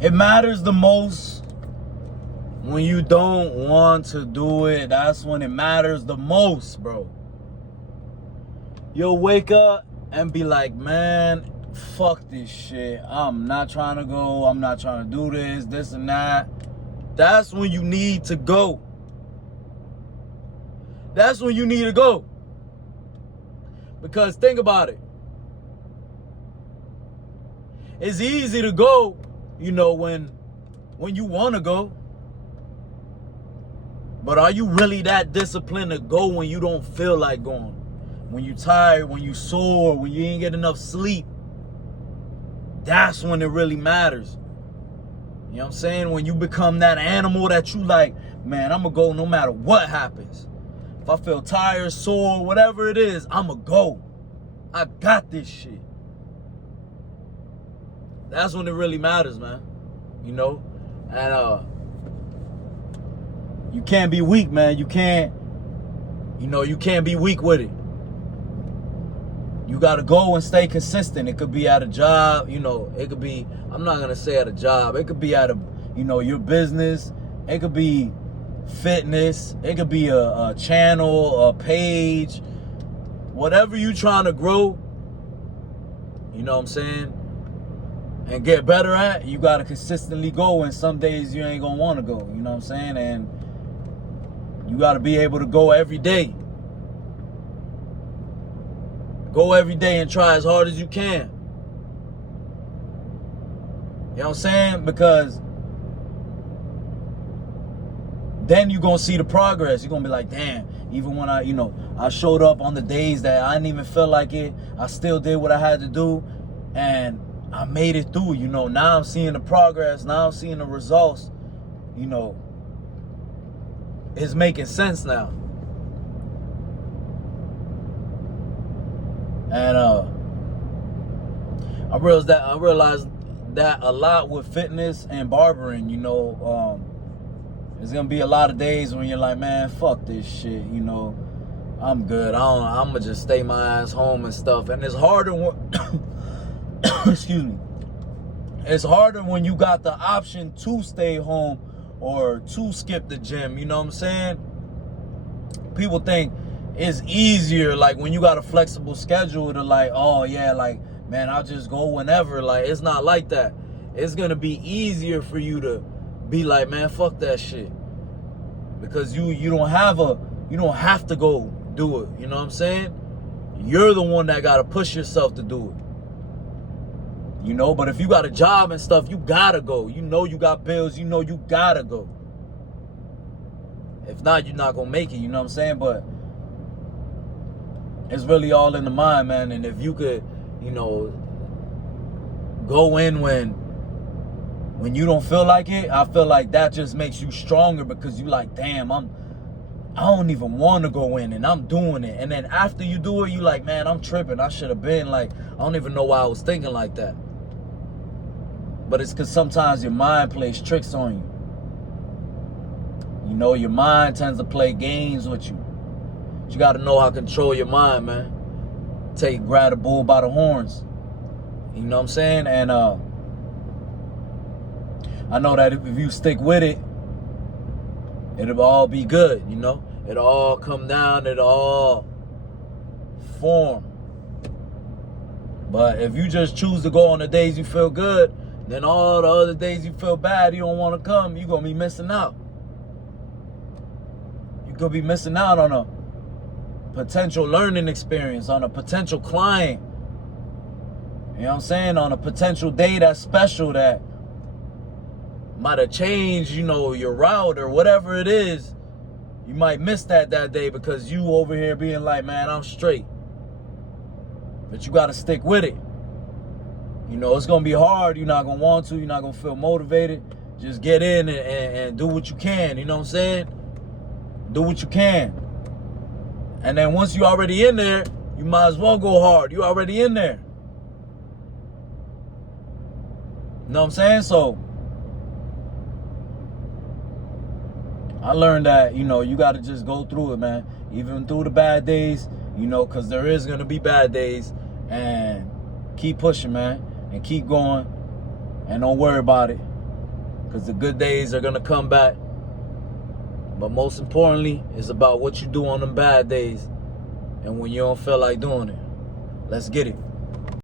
It matters the most when you don't want to do it. That's when it matters the most, bro. You'll wake up and be like, man, fuck this shit. I'm not trying to go. I'm not trying to do this and that. That's when you need to go. That's when you need to go. Because think about it. It's easy to go, you know, when you want to go. But are you really that disciplined to go when you don't feel like going? When you tired, when you sore, when you ain't get enough sleep? That's when it really matters. You know what I'm saying? When you become that animal that you like, man, I'm going to go no matter what happens. If I feel tired, sore, whatever it is, I'm going to go. I got this shit. That's when it really matters, man. You know? And you can't be weak, man. You can't be weak with it. You got to go and stay consistent. It could be at a job, you know, it could be, I'm not going to say at a job. It could be at your business. It could be fitness. It could be a channel, a page, whatever you trying to grow, you know what I'm saying, and get better at, you got to consistently go. And some days you ain't going to want to go, you know what I'm saying? And you got to be able to go every day. Go every day and try as hard as you can. You know what I'm saying? Because then you're going to see the progress. You're going to be like, damn, even when I showed up on the days that I didn't even feel like it, I still did what I had to do, and I made it through, you know. Now I'm seeing the progress. Now I'm seeing the results, you know. It's making sense now. And I realized that a lot with fitness and barbering, you know. There's gonna be a lot of days when you're like, man, fuck this shit, you know. I'm good. I'm gonna just stay my ass home and stuff. And it's harder excuse me. It's harder when you got the option to stay home or to skip the gym, you know what I'm saying? People think it's easier, like when you got a flexible schedule, to like, oh yeah, like, man, I'll just go whenever. Like, it's not like that. It's gonna be easier for you to be like, man, fuck that shit, because you don't have to go do it. You know what I'm saying? You're the one that gotta push yourself to do it. You know, but if you got a job and stuff, you gotta go. You know you got bills, you know you gotta go. If not, you're not gonna make it, you know what I'm saying? But it's really all in the mind, man. And if you could, you know, go in when you don't feel like it, I feel like that just makes you stronger, because you like, damn, I don't even want to go in, and I'm doing it. And then after you do it, you like, man, I'm tripping. I should have been like, I don't even know why I was thinking like that. But it's because sometimes your mind plays tricks on you. You know, your mind tends to play games with you. You got to know how to control your mind, man. Grab the bull by the horns. You know what I'm saying? And I know that if you stick with it, it'll all be good, you know? It'll all come down, it'll all form. But if you just choose to go on the days you feel good, then all the other days you feel bad, you don't want to come, you're going to be missing out. You could be missing out on a potential learning experience, on a potential client. You know what I'm saying? On a potential day that's special, that might have changed, you know, your route or whatever it is. You might miss that day because you over here being like, man, I'm straight. But you got to stick with it. You know, it's going to be hard. You're not going to want to. You're not going to feel motivated. Just get in and do what you can. You know what I'm saying? Do what you can. And then once you're already in there, you might as well go hard. You're already in there. You know what I'm saying? So I learned that, you know, you got to just go through it, man. Even through the bad days, you know, because there is going to be bad days. And keep pushing, man. And keep going. And don't worry about it. Because the good days are going to come back. But most importantly, it's about what you do on them bad days and when you don't feel like doing it. Let's get it.